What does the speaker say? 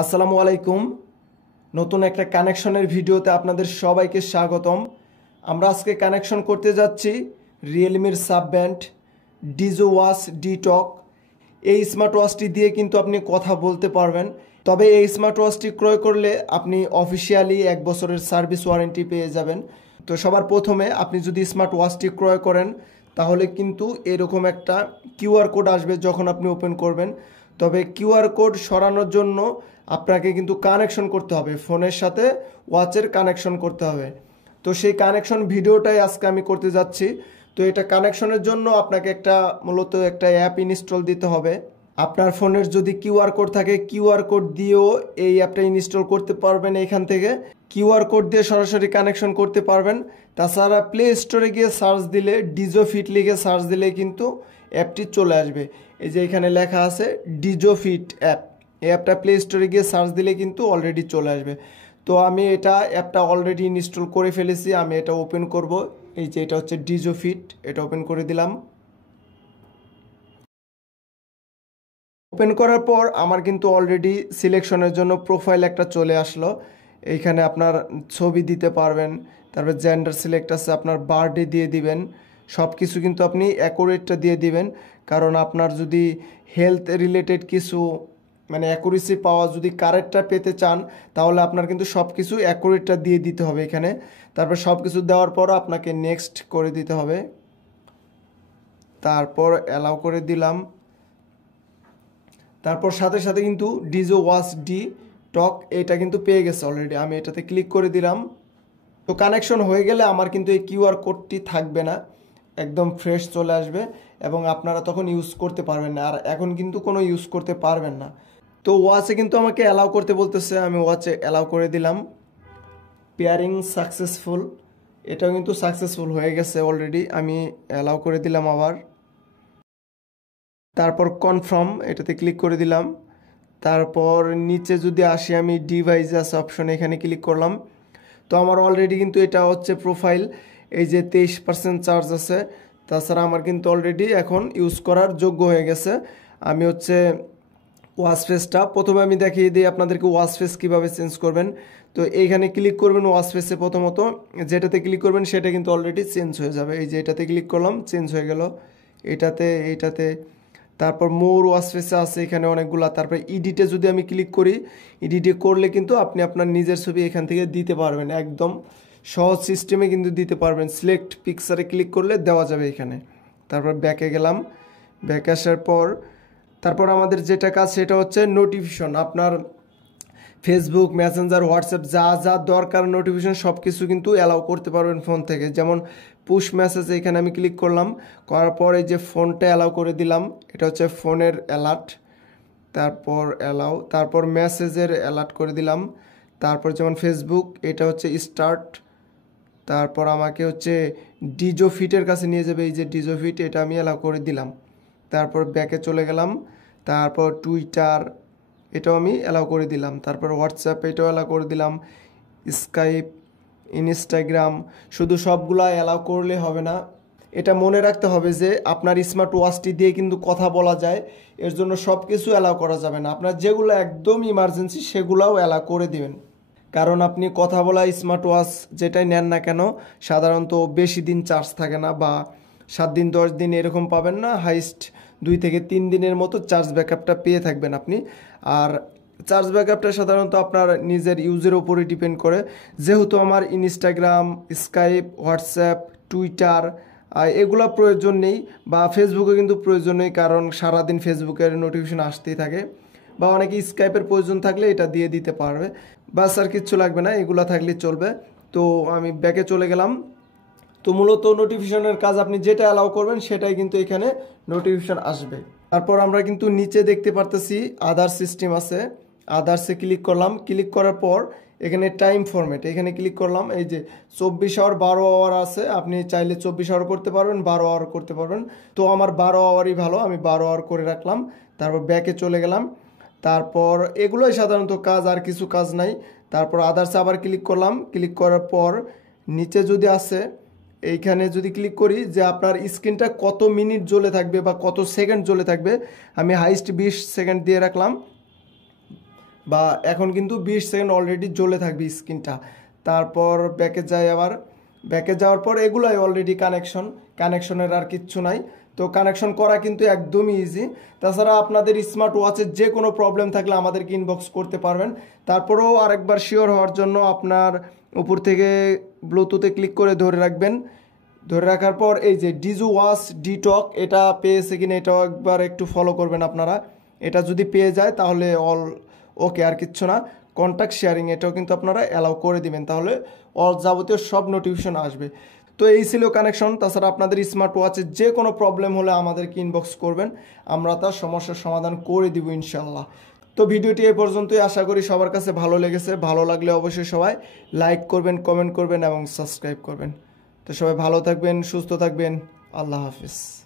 আসসালামু আলাইকুম। নতুন একটা কানেকশনের ভিডিওতে আপনাদের সবাইকে স্বাগতম। আমরা আজকে কানেকশন করতে যাচ্ছি রিয়েলমির সাব ব্র্যান্ড ডিজো ওয়াচ ডিটক। এই স্মার্ট ওয়াচটি দিয়ে কিন্তু আপনি কথা বলতে পারবেন। তবে এই স্মার্ট ওয়াচটি ক্রয় করলে আপনি অফিসিয়ালি 1 বছরের সার্ভিস ওয়ারেন্টি পেয়ে যাবেন। তো সবার প্রথমে আপনি যদি স্মার্ট ওয়াচটি ক্রয় করেন তাহলে কিন্তু এরকম একটা কিউআর কোড আসবে যখন আপনি ওপেন করবেন। তবে কিউআর কোড সরানোর জন্য আপনাকে কিন্তু কানেকশন করতে হবে, ফোনের সাথে ওয়াচের কানেকশন করতে হবে। তো সেই কানেকশন ভিডিওটাই আজকে আমি করতে যাচ্ছি। তো এটা কানেকশনের জন্য আপনাকে মূলত একটা অ্যাপ ইনস্টল দিতে হবে। আপনার ফোনের যদি কিউআর কোড থাকে কিউআর কোড দিয়েও এই অ্যাপটা ইনস্টল করতে পারবেন। এখান থেকে কিউআর কোড দিয়ে সরাসরি কানেকশন করতে পারবেন। তাছাড়া প্লে স্টোরে গিয়ে সার্চ দিলে ডিজো ফিট লিখে সার্চ দিলে কিন্তু অ্যাপটি চলে আসবে। এই যে এখানে লেখা আছে ডিজো ফিট অ্যাপ, এই অ্যাপটা প্লে স্টোরে গিয়ে সার্চ দিলে কিন্তু অলরেডি চলে আসবে। তো আমি অ্যাপটা অলরেডি ইনস্টল করে ফেলেছি, আমি এটা ওপেন করব। এই যে এটা হচ্ছে ডিজো ফিট, এটা ওপেন করে দিলাম। ওপেন করার পর আমার কিন্তু অলরেডি সিলেকশনের জন্য প্রোফাইল একটা চলে আসলো। এইখানে আপনার ছবি দিতে পারবেন, তারপর জেন্ডার সিলেক্ট আছে, আপনার বার্থডে দিয়ে দিবেন। সব কিছু কিন্তু আপনি অ্যাকুরেটটা দিয়ে দিবেন, কারণ আপনার যদি হেলথ রিলেটেড কিছু অ্যাকুরেসি পাওয়া, যদি কারেক্টটা পেতে চান তাহলে আপনার কিন্তু সব কিছু অ্যাকুরেটটা দিয়ে দিতে হবে এখানে। তারপর সব কিছু দেওয়ার পর আপনাকে নেক্সট করে দিতে হবে, তারপর অ্যালাউ করে দিলাম। তারপর সাথে সাথে কিন্তু ডিজো ওয়াচ ডি টক এটা কিন্তু পেয়ে গেছে অলরেডি, আমি এটাতে ক্লিক করে দিলাম। তো কানেকশন হয়ে গেলে আমার কিন্তু এই কিউআর কোডটি থাকবে না, একদম ফ্রেশ চলে আসবে এবং আপনারা তখন ইউজ করতে পারবেন না। আর এখন কিন্তু কোনো ইউজ করতে পারবেন না। তো ওয়াচে কিন্তু আমাকে অ্যালাউ করতে বলতেছে, আমি ওয়াচে অ্যালাউ করে দিলাম। পেয়ারিং সাকসেসফুল, এটাও কিন্তু সাকসেসফুল হয়ে গেছে অলরেডি, আমি অ্যালাউ করে দিলাম আবার। তারপর কনফার্ম এটাতে ক্লিক করে দিলাম। তারপর নিচে যদি আসি আমি ডিভাইসেস অপশনে এখানে ক্লিক করলাম। তো আমার অলরেডি কিন্তু এটা হচ্ছে প্রোফাইল, এই যে 23% চার্জ আছে। তাছাড়া আমার কিন্তু অলরেডি এখন ইউজ করার যোগ্য হয়ে গেছে। আমি ওয়াচ ফেসটা প্রথমে আমি দেখিয়ে দিই আপনাদেরকে ওয়াচ ফেস কীভাবে চেঞ্জ করবেন। তো এইখানে ক্লিক করবেন ওয়াচ ফেসে, প্রথমত যেটাতে ক্লিক করবেন সেটা কিন্তু অলরেডি চেঞ্জ হয়ে যাবে। এই যে এটাতে ক্লিক করলাম, চেঞ্জ হয়ে গেল। এইটাতে তারপর মোর ওয়াচ ফেসে আছে এখানে অনেকগুলা। তারপর এডিটে যদি আমি ক্লিক করি, এডিটে করলে কিন্তু আপনি আপনার নিজের ছবি এখান থেকে দিতে পারবেন, একদম সহজ সিস্টেমে কিন্তু দিতে পারবেন। সিলেক্ট পিকচারে ক্লিক করলে দেওয়া যাবে এখানে। তারপর ব্যাকে গেলাম, ব্যাকে আসার পর তারপর আমাদের যেটা কাজ সেটা হচ্ছে নোটিফিকেশন। আপনার ফেসবুক, মেসেঞ্জার, হোয়াটসঅ্যাপ যা যা দরকার নোটিফিকেশন সব কিছু কিন্তু অ্যালাউ করতে পারবেন ফোন থেকে। যেমন পুশ মেসেজ, এখানে আমি ক্লিক করলাম, করার পর এই যে ফোনটা অ্যালাউ করে দিলাম, এটা হচ্ছে ফোনের অ্যালার্ট। তারপর অ্যালাউ, তারপর মেসেজের অ্যালার্ট করে দিলাম। তারপর যেমন ফেসবুক, এটা হচ্ছে স্টার্ট। তারপর আমাকে ডিজো ফিটের কাছে নিয়ে যাবে, এই যে ডিজো ফিট, এটা আমি অ্যালাউ করে দিলাম। তারপর ব্যাকে চলে গেলাম। তারপর টুইটার, এটাও আমি অ্যালাউ করে দিলাম। তারপর হোয়াটসঅ্যাপ, এটাও অ্যালাউ করে দিলাম। স্কাইপ, ইনস্টাগ্রাম, শুধু সবগুলা অ্যালাউ করলে হবে না, এটা মনে রাখতে হবে যে আপনার স্মার্ট ওয়াচটি দিয়ে কিন্তু কথা বলা যায়। এর জন্য সব কিছু অ্যালাউ করা যাবে না, আপনার যেগুলো একদম ইমার্জেন্সি সেগুলোও অ্যালাউ করে দিবেন। কারণ আপনি কথা বলা স্মার্ট ওয়াচ যেটাই নেন না কেন সাধারণত বেশি দিন চার্জ থাকে না, বা 7 দিন 10 দিন এরকম পাবেন না, হাইস্ট 2 থেকে 3 দিনের মতো চার্জ ব্যাকআপটা পেয়ে থাকবেন আপনি। আর চার্জ ব্যাকআপটা সাধারণত আপনার নিজের ইউজের উপরে ডিপেন্ড করে। যেহেতু আমার ইনস্টাগ্রাম, স্কাইপ, হোয়াটসঅ্যাপ, টুইটার এগুলো প্রয়োজন নেই, বা ফেসবুকে কিন্তু প্রয়োজন নেই, কারণ সারাদিন ফেসবুকের নোটিফিকেশন আসতেই থাকে। বা অনেকে স্কাইপের প্রয়োজন থাকলে এটা দিয়ে দিতে পারবে, বাস আর কিচ্ছু লাগবে না, এগুলো থাকলে চলবে। তো আমি ব্যাকে চলে গেলাম। তো মূলত নোটিফিকেশনের কাজ আপনি যেটা অ্যালাউ করবেন সেটাই কিন্তু এখানে নোটিফিকেশন আসবে। তারপর আমরা কিন্তু নিচে দেখতে পারতেছি আদার সিস্টেম আছে, আদার্সে ক্লিক করলাম। ক্লিক করার পর এখানে টাইম ফরম্যাট, এখানে ক্লিক করলাম। এই যে 24 আওয়ার 12 আওয়ার আছে, আপনি চাইলে 24 আওয়ার করতে পারবেন, 12 আওয়ার করতে পারবেন। তো আমার 12 আওয়ারই ভালো, আমি 12 আওয়ার করে রাখলাম। তারপর ব্যাকে চলে গেলাম। তারপর এগুলোই সাধারণত কাজ, আর কিছু কাজ নাই। তারপর আদার্সে আবার ক্লিক করলাম। ক্লিক করার পর নিচে যদি আসে এইখানে যদি ক্লিক করি যে আপনার স্ক্রিনটা কত মিনিট জ্বলে থাকবে বা কত সেকেন্ড জ্বলে থাকবে, আমি হাইস্ট 20 সেকেন্ড দিয়ে রাখলাম। বা এখন কিন্তু 20 সেকেন্ড অলরেডি জ্বলে থাকবে স্ক্রিনটা। তারপর ব্যাকে যাই, আবার ব্যাকে যাওয়ার পর এগুলাই অলরেডি কানেকশনের আর কিচ্ছু নাই। তো কানেকশন করা কিন্তু একদমই ইজি। তাছাড়া আপনাদের স্মার্ট ওয়াচের যে কোনো প্রবলেম থাকলে আমাদেরকে ইনবক্স করতে পারবেন। তারপরেও আরেকবার শিওর হওয়ার জন্য আপনার উপর থেকে ব্লুটুথে ক্লিক করে ধরে রাখবেন। ধরে রাখার পর এই যে ডিজো ওয়াচ ডিটক এটা পেয়েছে কিনা এটাও একবার একটু ফলো করবেন আপনারা। এটা যদি পেয়ে যায় তাহলে অল ওকে, আর কিচ্ছু না। কন্ট্যাক্ট শেয়ারিং এটাও কিন্তু আপনারা অ্যালাউ করে দিবেন, তাহলে অল যাবতীয় সব নোটিফিকেশন আসবে। তো এই ছিল কানেকশন। তাছাড়া আপনাদের স্মার্ট ওয়াচের যে কোনো প্রবলেম হলে আমাদেরকে ইনবক্স করবেন, আমরা তার সমস্যার সমাধান করে দিব ইনশাল্লাহ। তো ভিডিওটি এই পর্যন্তই, আশা করি সবার কাছে ভালো লেগেছে। ভালো লাগলে অবশ্যই সবাই লাইক করবেন, কমেন্ট করবেন এবং সাবস্ক্রাইব করবেন। তো সবাই ভালো থাকবেন, সুস্থ থাকবেন। আল্লাহ হাফিজ।